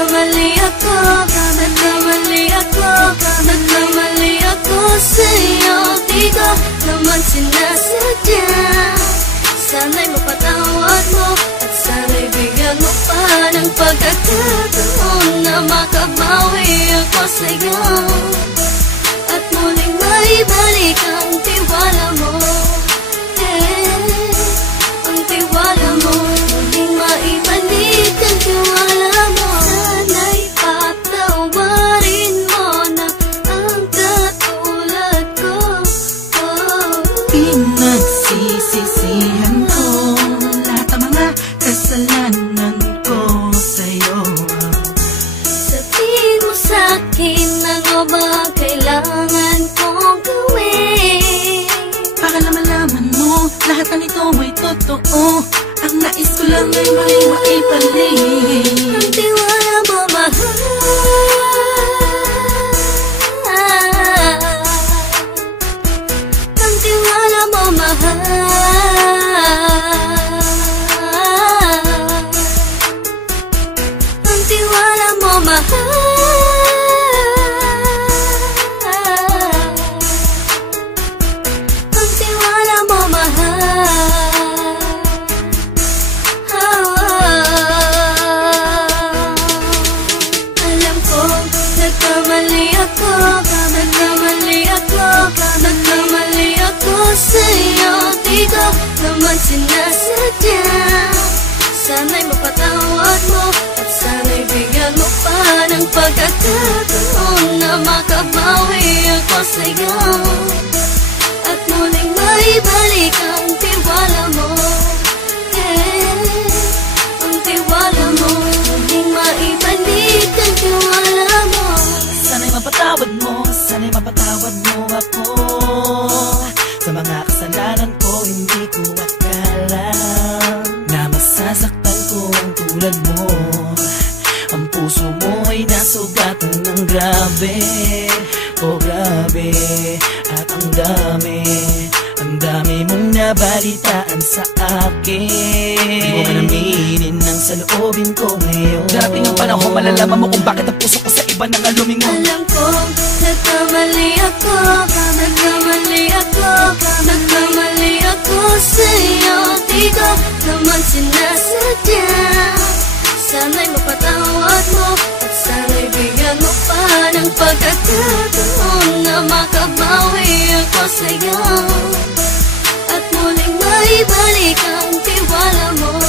nagkamali ako, nagkamali ako, nagkamali ako sa'yo. Di ko naman sinasadya. Sana'y mapatawad mo at sana'y bigyan mo pa ng pagkakataon na makabawi ako sa'yo at muling maibalik ang tiwala mo. Ang tiwala mo, muling maibalik ang tiwala mo. Sana'y patawarin mo na ang katulad ko. Pinagsisisihan ko lahat ng mga kasalanan ko sa'yo. Sabihin mo sa'kin ano ba kailangan kong gawin para malaman mo lahat ng ito ay totoo. Ang nais ko lang ay maibalik ang tiwala mo, mahal. Ang tiwala mo, mahal. Ang tiwala mo, mahal. Ang tiwala mo, mahal. Alam ko, nagkamali ako, nagkamali ako, nagkamali ako sa'yo. Di ko naman sinasadya. Sana'y mapatawad mo at sana'y bigyan mo pa ng pagkakataon na makabawi ako sa'yo at muling maibalik ang tiwala mo. Ang tiwala mo, muling maibalik ang tiwala mo. Sana'y mapatawad mo, sana'y mapatawad mo ako sa mga kasalanan ko. Hindi ko akala na masasaktan ko ang tulad mo. Ang puso mo ay nasugatan ng grabe, oh grabe. At ang dami mong nabalitaan sa akin. Di mo man aminin ang saloobin ko ngayon. Darating ang panahon, malalaman mo kung bakit ang puso ko sa iba nang lumingon. Alam ko, nagkamali ako, nagkamali ako, nagkamali ako sa'yo. Di ko naman sinasadya. Sana'y mapatawad mo at sana'y bigyan mo pa ng pagkakataon na makabawi ako sa'yo at muling maibalik ang tiwala mo.